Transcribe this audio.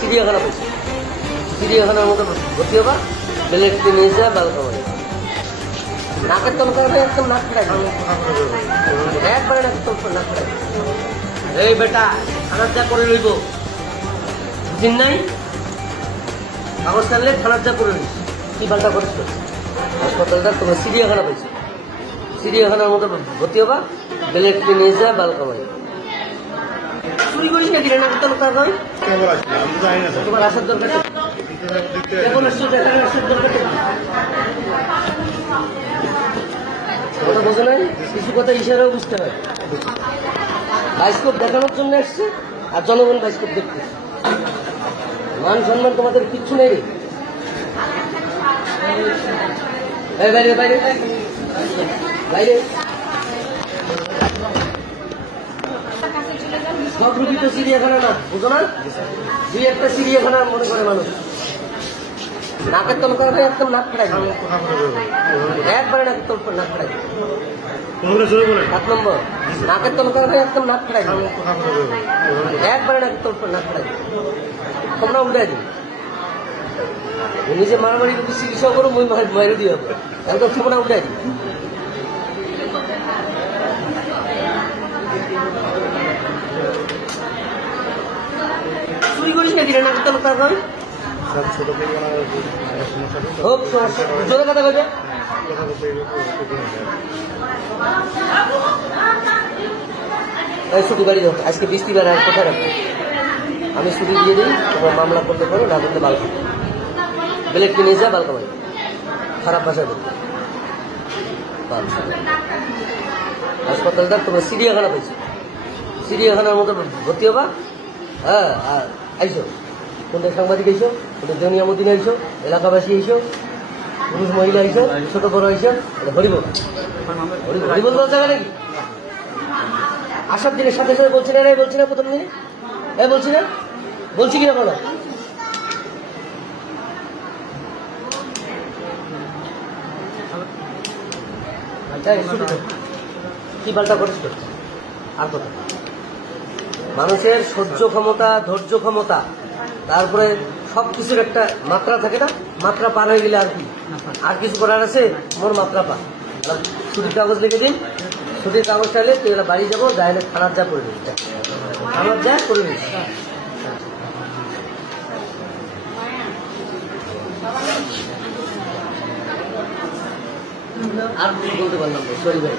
চিড়িয়াখানা পাইছি, চিড়িয়াখানার মতো ভর্তি হবা, বেলেট নিয়ে যা বালকা মানে নাকের তলকা একদম নাক ফেরাই একবারে নাকের তলকা নাক ফেরাই। এই বেটা খানার যা করে লইব বুঝিন নাই, কাগজ থাকলে খানার যা করে লইস। কি পাল্টা করিস তো হাসপাতালটা তোমরা চিড়িয়াখানা পাইছো, চিড়িয়াখানার মতো ভর্তি হবা, বেলেট নিয়ে যা বালকা মানে চুরি করিস নাকি রে নাকের তলকা নয়। তোমার আসার দরকার কথা বোঝো নাই, কিছু কথা ইশারাও বুঝতে হয়। বায়োস্কোপ দেখানোর জন্য এসছে আর জনগণ বায়োস্কোপ দেখতে, মান সম্মান তোমাদের কিচ্ছু নেই রে। বাইরে বাইরে বাইরে সব রুগী তো চিড়িয়াখানা না, বুঝো না? দুই একটা চিড়িয়াখানা মনে করে মানুষ। নাকের তলকা একদম নাক ফেরাই একবারে নাকের তলকা নাক ফেরাই। 7 নম্বর নাকের তলকা একদম নাক ফেরাই একবারে নাকের তলকা নাক ফেরাই। তোমরা উল্টাই দিই নিজে মারামারি যদি চিকিৎসা করো মই মাইরে দিয়ে হবে, একদম তোমরা উল্টাই দিই। চুরি করিস নাকি রে নাকের তলকা নয়। হোক সমস্যা জোরে কথা বলবে। ছুটি বাড়ি যাও আজকে বৃষ্টিবার, আর কোথায় রাখবো আমি ছুটি দিয়ে দিই। তোমার মামলা করতে পারো না করতে বালকা বেলেট কিনে যা বালকা বাড়ি খারাপ ভাষায় বলতে। হাসপাতালটা তোমরা চিড়িয়াখানা পাইছো, চিড়িয়াখানার মতো ভর্তি হবা। হ্যাঁ আর আইসো কোনটা সাংবাদিক আইসো, কোনটা জনিয়া মদিনা আইসো, এলাকাবাসী আইসো, পুরুষ মহিলা আইসো, ছোট বড় আইসো, হরিবল হরিবল বলার জায়গা নাকি? আসার দিনের সাথে সাথে বলছি না রে, বলছি না প্রথম দিনে বলছি না, বলছি কিনা বলো। কি পাল্টা করিস আর কথা, মানুষের সহ্য ক্ষমতা, ধৈর্য ক্ষমতা, তারপরে সবকিছুর একটা মাত্রা থাকে না, মাত্রা পার হয়ে গেলে আর কি আর কিছু করার আছে, মোর মাত্রা পা। ছুটির কাগজ লিখে দিন, ছুটির কাগজ চাইলে তুই এরা বাড়ি যাবো, যাইলে থানার যা করে নিস, থানার যা করে নিস। আর বলতে পারলাম সরি ভাই।